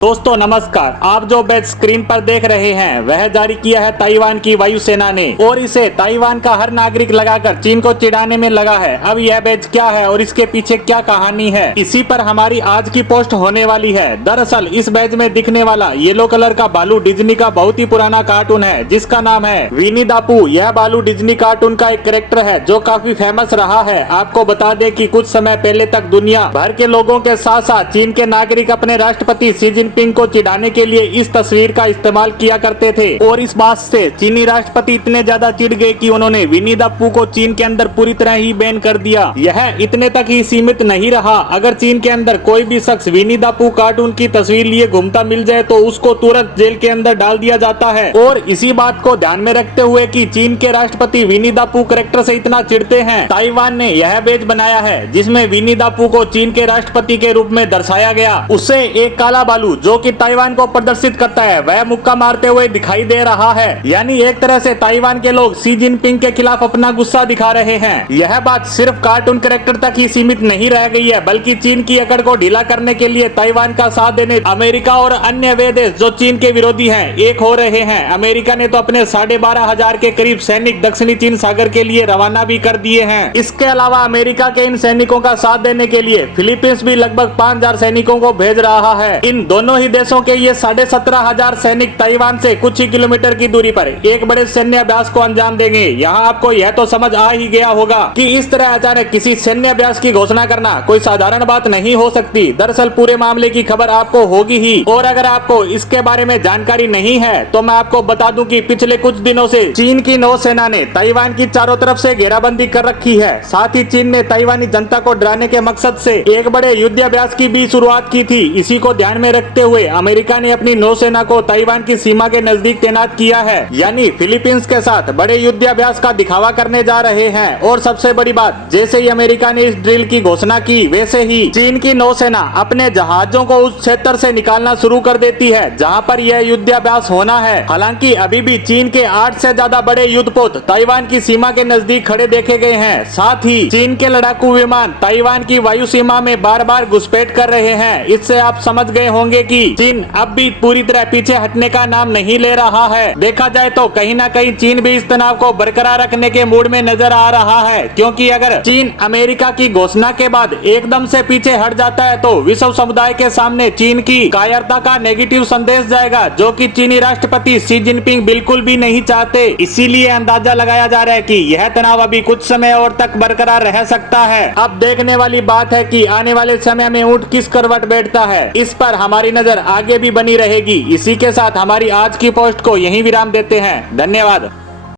दोस्तों नमस्कार। आप जो बैच स्क्रीन पर देख रहे हैं वह जारी किया है ताइवान की वायुसेना ने और इसे ताइवान का हर नागरिक लगाकर चीन को चिढ़ाने में लगा है। अब यह बैच क्या है और इसके पीछे क्या कहानी है, इसी पर हमारी आज की पोस्ट होने वाली है। दरअसल इस बैच में दिखने वाला येलो कलर का बालू डिज्नी का बहुत ही पुराना कार्टून है जिसका नाम है विनी द पू। यह बालू डिज्नी कार्टून का एक कैरेक्टर है जो काफी फेमस रहा है। आपको बता दें कि कुछ समय पहले तक दुनिया भर के लोगों के साथ साथ चीन के नागरिक अपने राष्ट्रपति शी जिनपिंग को चिढ़ाने के लिए इस तस्वीर का इस्तेमाल किया करते थे और इस बात से चीनी राष्ट्रपति इतने ज्यादा चिढ़ गए कि उन्होंने विनी द पू को चीन के अंदर पूरी तरह ही बैन कर दिया। यह इतने तक ही सीमित नहीं रहा, अगर चीन के अंदर कोई भी शख्स विनी द पू कार्टून की तस्वीर लिए घूमता मिल जाए तो उसको तुरंत जेल के अंदर डाल दिया जाता है। और इसी बात को ध्यान में रखते हुए कि चीन के राष्ट्रपति विनी द पू कैरेक्टर से इतना चिढ़ते हैं, ताइवान ने यह बैच बनाया है जिसमें विनी द पू को चीन के राष्ट्रपति के रूप में दर्शाया गया। उससे एक काला बालू जो कि ताइवान को प्रदर्शित करता है वह मुक्का मारते हुए दिखाई दे रहा है। यानी एक तरह से ताइवान के लोग शी जिनपिंग के खिलाफ अपना गुस्सा दिखा रहे हैं। यह बात सिर्फ कार्टून कैरेक्टर तक ही सीमित नहीं रह गई है बल्कि चीन की अकड़ को ढीला करने के लिए ताइवान का साथ देने अमेरिका और अन्य वे देश जो चीन के विरोधी हैं एक हो रहे हैं। अमेरिका ने तो अपने 12,500 के करीब सैनिक दक्षिणी चीन सागर के लिए रवाना भी कर दिए हैं। इसके अलावा अमेरिका के इन सैनिकों का साथ देने के लिए फिलीपींस भी लगभग 5,000 सैनिकों को भेज रहा है। इन दोनों ही देशों के ये 17,500 सैनिक ताइवान से कुछ ही किलोमीटर की दूरी पर एक बड़े सैन्य अभ्यास को अंजाम देंगे। यहाँ आपको यह तो समझ आ ही गया होगा कि इस तरह अचानक किसी सैन्य अभ्यास की घोषणा करना कोई साधारण बात नहीं हो सकती। दरअसल पूरे मामले की खबर आपको होगी ही, और अगर आपको इसके बारे में जानकारी नहीं है तो मैं आपको बता दूं कि पिछले कुछ दिनों से चीन की नौसेना ने ताइवान की चारों तरफ से घेराबंदी कर रखी है। साथ ही चीन ने ताइवानी जनता को डराने के मकसद से एक बड़े युद्धाभ्यास की भी शुरुआत की थी। इसी को ध्यान में रखते हुए अमेरिका ने अपनी नौसेना को ताइवान की सीमा के नजदीक तैनात किया है, यानी फिलीपींस के साथ बड़े युद्धाभ्यास का दिखावा करने जा रहे हैं। और सबसे बड़ी बात, जैसे ही अमेरिका ने इस ड्रिल की घोषणा की वैसे ही चीन की नौसेना अपने जहाजों को उस क्षेत्र से निकालना शुरू कर देती है जहां पर यह युद्धाभ्यास होना है। हालांकि अभी भी चीन के 8 से ज्यादा बड़े युद्धपोत ताइवान की सीमा के नजदीक खड़े देखे गए हैं। साथ ही चीन के लड़ाकू विमान ताइवान की वायु सीमा में बार बार घुसपैठ कर रहे हैं। इससे आप समझ गए होंगे कि चीन अब भी पूरी तरह पीछे हटने का नाम नहीं ले रहा है। देखा जाए तो कहीं ना कहीं चीन भी इस तनाव को बरकरार रखने के मूड में नजर आ रहा है, क्योंकि अगर चीन अमेरिका की घोषणा के बाद एकदम से पीछे हट जाता है तो विश्व समुदाय के सामने चीन की कायरता का नेगेटिव संदेश जाएगा, जो कि चीनी राष्ट्रपति शी जिनपिंग बिल्कुल भी नहीं चाहते। इसीलिए अंदाजा लगाया जा रहा है कि यह तनाव अभी कुछ समय और तक बरकरार रह सकता है। अब देखने वाली बात है कि आने वाले समय में ऊंट किस करवट बैठता है, इस पर हमारी नजर आगे भी बनी रहेगी। इसी के साथ हमारी आज की पोस्ट को यहीं विराम देते हैं। धन्यवाद।